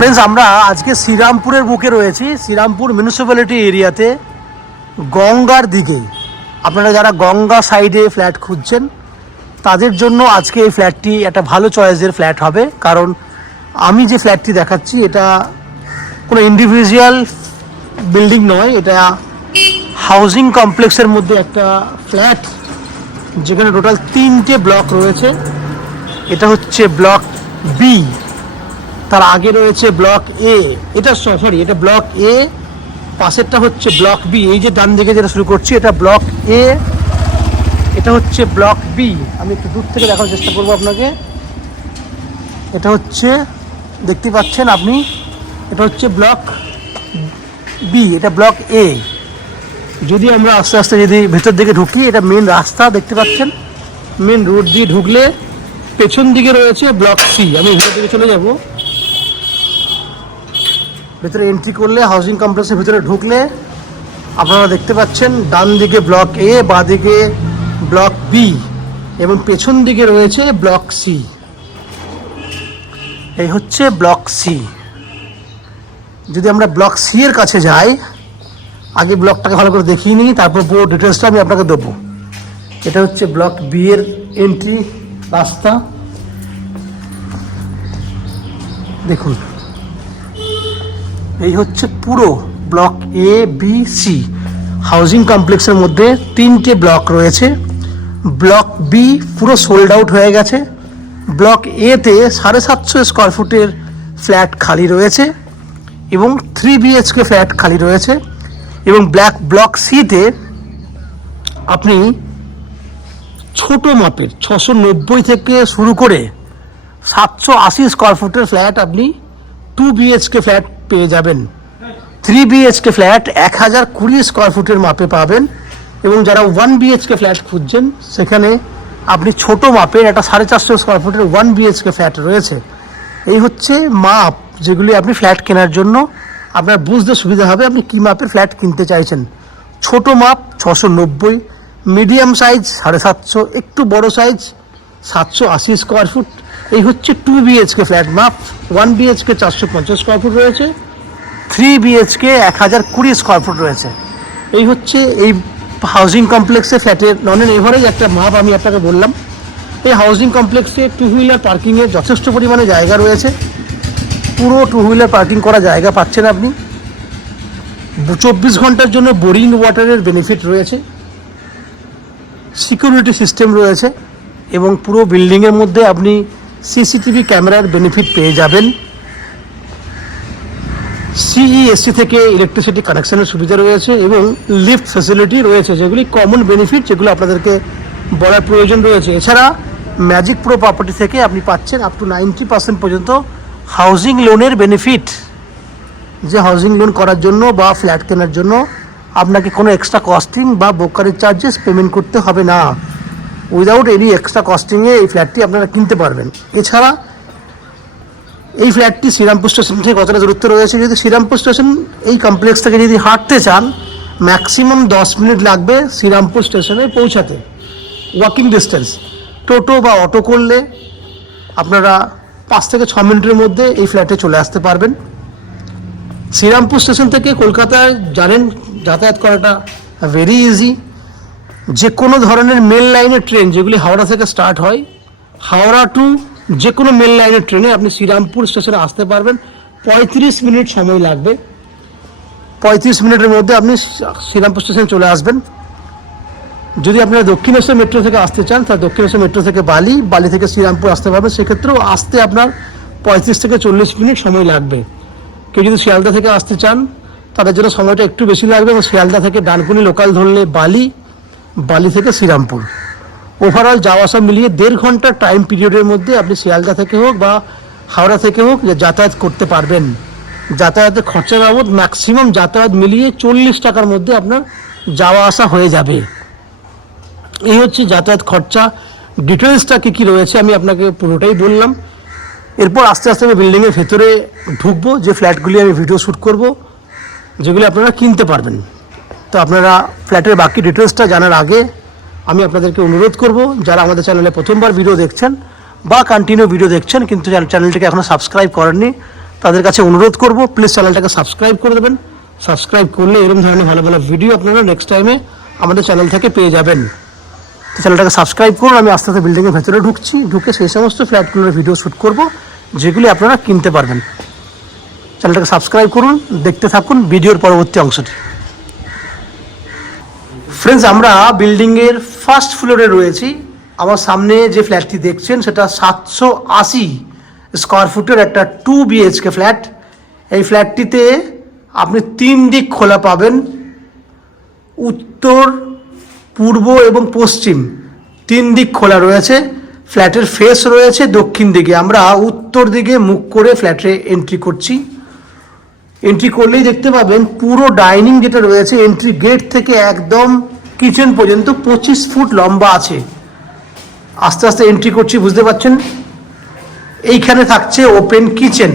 Friends, আমরা আজকে শ্রীরামপুরের বুকে রয়েছি। শ্রীরামপুর মিউনিসিপ্যালিটি এরিয়াতে গঙ্গার দিকে আপনারা যারা গঙ্গা সাইডে ফ্ল্যাট খুঁজছেন তাদের জন্য আজকে এই ফ্ল্যাটটি একটা ভালো চয়েসের ফ্ল্যাট হবে। কারণ আমি যে ফ্ল্যাটটি দেখাচ্ছি এটা কোনো ইন্ডিভিজুয়াল বিল্ডিং নয়, এটা হাউজিং কমপ্লেক্সের মধ্যে একটা ফ্ল্যাট, যেখানে টোটাল 3টে ব্লক রয়েছে। এটা হচ্ছে ব্লক বি, তার আগে রয়েছে ব্লক এ, এটা এটা ব্লক এ, পাশেরটা হচ্ছে ব্লক বি। এই যে ডান দিকে যেটা শুরু করছি এটা ব্লক এ, এটা হচ্ছে ব্লক বি। আমি একটু দূর থেকে দেখার চেষ্টা করবো আপনাকে। এটা হচ্ছে, দেখতে পাচ্ছেন আপনি, এটা হচ্ছে ব্লক বি, এটা ব্লক এ। যদি আমরা আস্তে আস্তে যদি ভেতর দিকে ঢুকি, এটা মেন রাস্তা দেখতে পাচ্ছেন, মেন রোড দিয়ে ঢুকলে পেছন দিকে রয়েছে ব্লক সি। আমি ভেতর দিকে চলে যাব। ভেতরে এন্ট্রি করলে, হাউজিং কমপ্লেক্সের ভিতরে ঢুকলে আপনারা দেখতে পাচ্ছেন ডান দিকে ব্লক এ, বাঁ দিকে ব্লক বি এবং পেছন দিকে রয়েছে ব্লক সি। এই হচ্ছে ব্লক সি। যদি আমরা ব্লক সি এর কাছে যাই, আগে ব্লকটাকে ভালো করে দেখিয়ে নিই, তারপর পুরো ডিটেলসটা আমি আপনাকে দেবো। এটা হচ্ছে ব্লক বি এর এন্ট্রি রাস্তা। দেখুন, এই হচ্ছে পুরো block A, B, C housing কমপ্লেক্সের মধ্যে 3টে ব্লক রয়েছে। ব্লক বি পুরো সোল্ড আউট হয়ে গেছে। ব্লক এতে 750 স্কোয়ার ফুটের ফ্ল্যাট খালি রয়েছে এবং 3 BHK ফ্ল্যাট খালি রয়েছে। এবং ব্লক সিতে আপনি ছোট মাপের 690 থেকে শুরু করে 780 স্কোয়ার ফুটের ফ্ল্যাট আপনি 2 BHK ফ্ল্যাট পেয়ে যাবেন। 3 BHK ফ্ল্যাট 1020 স্কোয়ার ফুটের মাপে পাবেন। এবং যারা 1 BHK ফ্ল্যাট খুঁজছেন, সেখানে আপনি ছোট মাপের একটা 450 স্কোয়ার ফুটের 1 BHK ফ্ল্যাট রয়েছে। এই হচ্ছে মাপ, যেগুলি আপনি ফ্ল্যাট কেনার জন্য আপনার বুঝতে সুবিধা হবে আপনি কী মাপের ফ্ল্যাট কিনতে চাইছেন। ছোট মাপ 690, মিডিয়াম সাইজ 750, একটু বড় সাইজ 780 স্কোয়ার ফুট। এই হচ্ছে 2 BHK ফ্ল্যাট মাপ। 1 BHK 450 স্কোয়ার ফুট রয়েছে, 3 BHK 1020 স্কোয়ার ফুট রয়েছে। এই হচ্ছে এই হাউজিং কমপ্লেক্সে ফ্ল্যাটের নন অ্যান এভারেজ একটা মাপ আমি আপনাকে বললাম। এই হাউজিং কমপ্লেক্সে 2 হুইলার পার্কিংয়ের যথেষ্ট পরিমাণে জায়গা রয়েছে। পুরো 2 হুইলার পার্কিং করা জায়গা পাচ্ছেন আপনি। 24 ঘন্টার জন্য বোরিং ওয়াটারের বেনিফিট রয়েছে, সিকিউরিটি সিস্টেম রয়েছে এবং পুরো বিল্ডিংয়ের মধ্যে আপনি CCTV ক্যামেরার বেনিফিট পেয়ে যাবেন। CESC থেকে ইলেকট্রিসিটি কানেকশনের সুবিধা রয়েছে এবং লিফট ফ্যাসিলিটি রয়েছে, যেগুলি কমন বেনিফিট, যেগুলো আপনাদেরকে বলার প্রয়োজন রয়েছে। এছাড়া ম্যাজিক প্রো প্রপার্টি থেকে আপনি পাচ্ছেন আপ টু 90% পর্যন্ত হাউজিং লোনের বেনিফিট। যে হাউজিং লোন করার জন্য বা ফ্ল্যাট কেনার জন্য আপনাকে কোনো এক্সট্রা কস্টিং বা ব্রোকারেজ চার্জেস পেমেন্ট করতে হবে না। উইদাউট এনি এক্সট্রা কস্টিংয়ে এই ফ্ল্যাটটি আপনারা কিনতে পারবেন। এছাড়া এই ফ্ল্যাটটি শ্রীরামপুর স্টেশন থেকে কতটা দূরত্ব রয়েছে, যদি শ্রীরামপুর স্টেশন এই কমপ্লেক্স থেকে যদি হাঁটতে চান, ম্যাক্সিমাম 10 মিনিট লাগবে শ্রীরামপুর স্টেশনে পৌঁছাতে, ওয়াকিং ডিস্টেন্স। টোটো বা অটো করলে আপনারা 5 থেকে 6 মিনিটের মধ্যে এই ফ্ল্যাটে চলে আসতে পারবেন। শ্রীরামপুর স্টেশন থেকে কলকাতায় জানেন যাতায়াত করাটা ভেরি ইজি। যে কোনো ধরনের মেল লাইনের ট্রেন, যেগুলি হাওড়া থেকে স্টার্ট হয়, হাওড়া টু যে কোনো মেল লাইনের ট্রেনে আপনি শ্রীরামপুর স্টেশনে আসতে পারবেন। 35 মিনিট সময় লাগবে। 35 মিনিটের মধ্যে আপনি শ্রীরামপুর স্টেশনে চলে আসবেন। যদি আপনারা দক্ষিণেশ্বর মেট্রো থেকে আসতে চান, তাহলে দক্ষিণেশ্বর মেট্রো থেকে বালি থেকে শ্রীরামপুর আসতে পারবেন। সেক্ষেত্রেও আসতে আপনার 35 থেকে 40 মিনিট সময় লাগবে। কেউ যদি শিয়ালদা থেকে আসতে চান, তাদের জন্য সময়টা একটু বেশি লাগবে এবং শিয়ালদা থেকে ডানকুনি লোকাল ধরলে বালি থেকে শ্রীরামপুর, ওভারঅল যাওয়া আসা মিলিয়ে 1.5 ঘন্টার টাইম পিরিয়ডের মধ্যে আপনি শিয়ালদা থেকে হোক বা হাওড়া থেকে হোক যাতায়াত করতে পারবেন। যাতায়াতের খরচা বাবদ ম্যাক্সিমাম যাতায়াত মিলিয়ে 40 টাকার মধ্যে আপনার যাওয়া আসা হয়ে যাবে। এই হচ্ছে যাতায়াত খরচা। ডিটেলসটা কী রয়েছে আমি আপনাকে পুরোটাই বললাম। এরপর আস্তে আস্তে আমি বিল্ডিংয়ের ভেতরে ঢুকবো, যে ফ্ল্যাটগুলি আমি ভিডিও শ্যুট করব, যেগুলি আপনারা কিনতে পারবেন। তো আপনারা ফ্ল্যাটের বাকি ডিটেলসটা জানার আগে আমি আপনাদেরকে অনুরোধ করব, যারা আমাদের চ্যানেলে প্রথমবার ভিডিও দেখছেন বা কন্টিনিউ ভিডিও দেখছেন কিন্তু চ্যানেলটিকে এখনও সাবস্ক্রাইব করেননি, তাদের কাছে অনুরোধ করব প্লিজ চ্যানেলটাকে সাবস্ক্রাইব করে দেবেন। সাবস্ক্রাইব করলে এরকম ধরনের ভালো ভালো ভিডিও আপনারা নেক্সট টাইমে আমাদের চ্যানেল থেকে পেয়ে যাবেন। তো চ্যানেলটাকে সাবস্ক্রাইব করুন। আমি আস্তে আস্তে বিল্ডিংয়ের ভেতরে ঢুকে সেই সমস্ত ফ্ল্যাটগুলোর ভিডিও শ্যুট করব যেগুলি আপনারা কিনতে পারবেন। চ্যানেলটাকে সাবস্ক্রাইব করুন, দেখতে থাকুন ভিডিওর পরবর্তী অংশটি। ফ্রেন্ডস, আমরা বিল্ডিংয়ের ফার্স্ট ফ্লোরে রয়েছি। আমার সামনে যে ফ্ল্যাটটি দেখছেন সেটা 780 স্কোয়ার ফুটের একটা 2 BHK ফ্ল্যাট। এই ফ্ল্যাটটিতে আপনি 3 দিক খোলা পাবেন, উত্তর, পূর্ব এবং পশ্চিম 3 দিক খোলা রয়েছে। ফ্ল্যাটের ফেস রয়েছে দক্ষিণ দিকে। আমরা উত্তর দিকে মুখ করে ফ্ল্যাটে এন্ট্রি করছি। এন্ট্রি করলেই দেখতে পাবেন পুরো ডাইনিং যেটা রয়েছে এন্ট্রি গেট থেকে একদম কিচেন পর্যন্ত 25 ফুট লম্বা আছে। আস্তে আস্তে এন্ট্রি করছি, বুঝতে পারছেন। এইখানে থাকছে ওপেন কিচেন,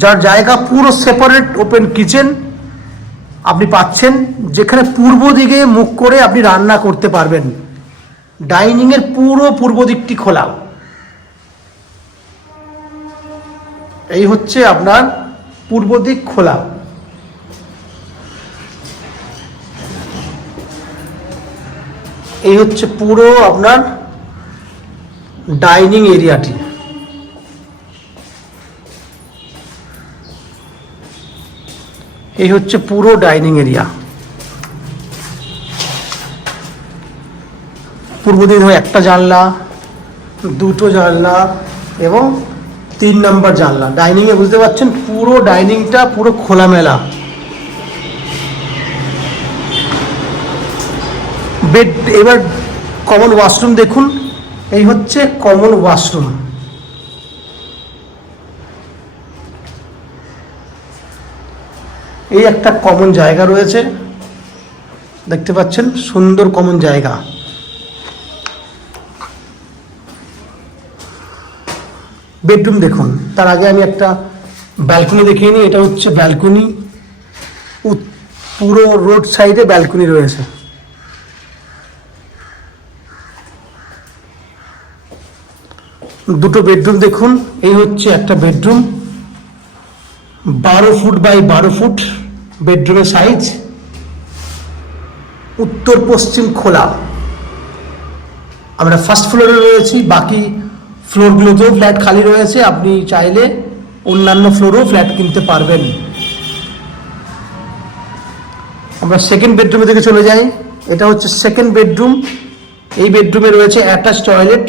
যার জায়গা পুরো সেপারেট ওপেন কিচেন আপনি পাচ্ছেন, যেখানে পূর্ব দিকে মুখ করে আপনি রান্না করতে পারবেন। ডাইনিংয়ের পুরো পূর্ব দিকটি খোলা। এই হচ্ছে আপনার পূর্ব দিক খোলা। এই হচ্ছে পুরো আপনার ডাইনিং এরিয়াটি। এই হচ্ছে পুরো ডাইনিং এরিয়া। পূর্ব দিক হয় একটা জানলা, দুটো জানলা এবং 3 নম্বর জানলা। ডাইনিংয়ে বুঝতে পারছেন পুরো ডাইনিংটা পুরো খোলামেলা। বেড, এবার কমন ওয়াশরুম দেখুন। এই হচ্ছে কমন ওয়াশরুম। এই একটা কমন জায়গা রয়েছে, দেখতে পাচ্ছেন, সুন্দর কমন জায়গা। বেডরুম দেখুন। তার আগে আমি একটা ব্যালকনি দেখিয়ে নিই। এটা হচ্ছে ব্যালকনি, পুরো রোড সাইডে ব্যালকনি রয়েছে। দুটো বেডরুম দেখুন। এই হচ্ছে একটা বেডরুম, 12 ফুট বাই 12 ফুট বেডরুমের সাইজ, উত্তর পশ্চিম খোলা। আমরা ফার্স্ট ফ্লোরে রয়েছি, বাকি ফ্লোরগুলোতেও ফ্ল্যাট খালি রয়েছে। আপনি চাইলে অন্যান্য ফ্লোরেও ফ্ল্যাট কিনতে পারবেন। আমরা সেকেন্ড বেডরুমে দিকে চলে যাই। এটা হচ্ছে সেকেন্ড বেডরুম। এই বেডরুমে রয়েছে attach toilet,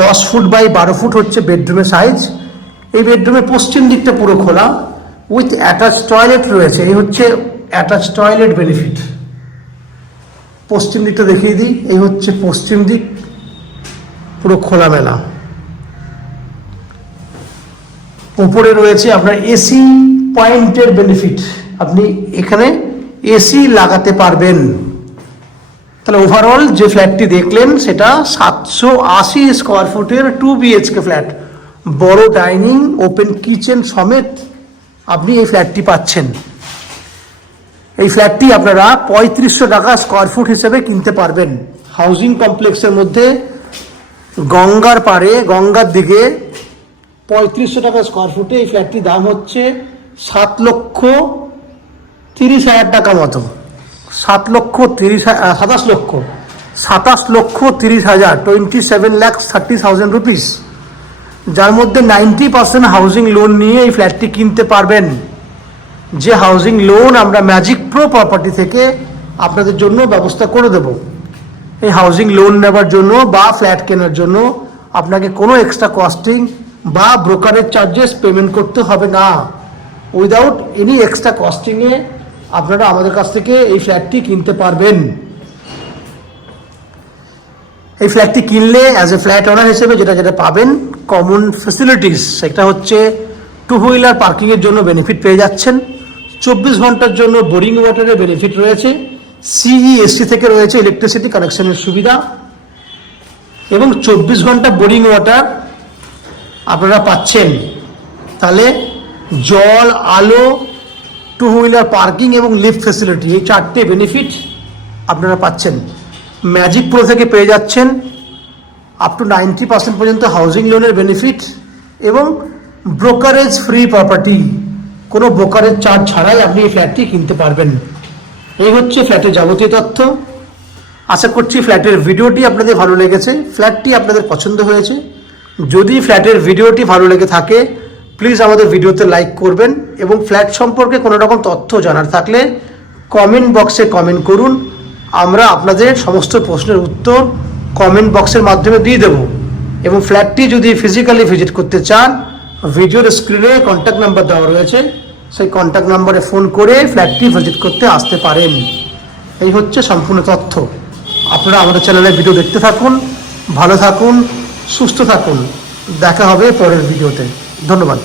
10 foot by 12 foot হচ্ছে বেডরুমের সাইজ। এই বেডরুমের পশ্চিম দিকটা পুরো খোলা উইথ অ্যাটাচ টয়লেট রয়েছে। এই হচ্ছে অ্যাটাচ টয়লেট বেনিফিট। পশ্চিম দিকটা দেখিয়ে দিই। এই হচ্ছে পশ্চিম দিক, পুরো খোলামেলা। উপরে রয়েছে আপনার এসি পয়েন্টের বেনিফিট। আপনি এখানে এসি লাগাতে পারবেন। তাহলে ওভারঅল যে ফ্ল্যাটটি দেখলেন সেটা 780 স্কোয়ার ফুটের 2 BHK ফ্ল্যাট। বড় ডাইনিং, ওপেন কিচেন সমেত আপনি এই ফ্ল্যাটটি পাচ্ছেন। এই ফ্ল্যাটটি আপনারা 3500 টাকা স্কোয়ার ফুট হিসেবে কিনতে পারবেন। হাউজিং কমপ্লেক্সের মধ্যে গঙ্গার পাড়ে, গঙ্গার দিকে 3500 টাকা স্কোয়ার ফুটে এই ফ্ল্যাটটির দাম হচ্ছে 7,30,000 টাকা মতো। 27,30,000 27,30,000 রুপিস, যার মধ্যে 90% হাউজিং লোন নিয়ে এই ফ্ল্যাটটি কিনতে পারবেন। যে হাউজিং লোন আমরা ম্যাজিক প্রো প্রপার্টি থেকে আপনাদের জন্য ব্যবস্থা করে দেব। এই হাউজিং লোন নেবার জন্য বা ফ্ল্যাট কেনার জন্য আপনাকে কোনো এক্সট্রা কস্টিং বা ব্রোকারেজ চার্জেস পেমেন্ট করতে হবে না। উইদাউট এনি এক্সট্রা কস্টিংয়ে আপনারা আমাদের কাছ থেকে এই ফ্ল্যাটটি কিনতে পারবেন। এই ফ্ল্যাটটি কিনলে অ্যাজ এ ফ্ল্যাট ওনার হিসেবে যেটা পাবেন কমন ফ্যাসিলিটিস, সেটা হচ্ছে 2 হুইলার পার্কিংয়ের জন্য বেনিফিট পেয়ে যাচ্ছেন। 24 ঘন্টার জন্য বোরিং ওয়াটারের বেনিফিট রয়েছে। CESC থেকে রয়েছে ইলেকট্রিসিটি কানেকশনের সুবিধা এবং 24 ঘন্টা বোরিং ওয়াটার আপনারা পাচ্ছেন। তাহলে জল, আলো, 2 হুইলার পার্কিং এবং লিফট ফ্যাসিলিটি, এই 4টে বেনিফিট আপনারা পাচ্ছেন। ম্যাজিক প্রো থেকে পেয়ে যাচ্ছেন আপ টু 90% পর্যন্ত হাউজিং লোনের বেনিফিট এবং ব্রোকারেজ ফ্রি প্রপার্টি, কোনো ব্রোকারেজ চার্জ ছাড়াই আপনি এই ফ্ল্যাটটি কিনতে পারবেন। এই হচ্ছে ফ্ল্যাটের যাবতীয় তথ্য। আশা করছি ফ্ল্যাটের ভিডিওটি আপনাদের ভালো লেগেছে, ফ্ল্যাটটি আপনাদের পছন্দ হয়েছে। যদি ফ্ল্যাটের ভিডিওটি ভালো লেগে থাকে প্লিজ আমাদের ভিডিওতে লাইক করবেন, এবং ফ্ল্যাট সম্পর্কে কোনো রকম তথ্য জানার থাকলে কমেন্ট বক্সে কমেন্ট করুন। আমরা আপনাদের সমস্ত প্রশ্নের উত্তর কমেন্ট বক্সের মাধ্যমে দিয়ে দেব। এবং ফ্ল্যাটটি যদি ফিজিক্যালি ভিজিট করতে চান, ভিডিওর স্ক্রিনে কন্ট্যাক্ট নাম্বার দেওয়া রয়েছে, সেই কন্ট্যাক্ট নাম্বারে ফোন করে ফ্ল্যাটটি ভিজিট করতে আসতে পারেন। এই হচ্ছে সম্পূর্ণ তথ্য। আপনারা আমাদের চ্যানেলে ভিডিও দেখতে থাকুন, ভালো থাকুন, সুস্থ থাকুন। দেখা হবে পরের ভিডিওতে। ধন্যবাদ।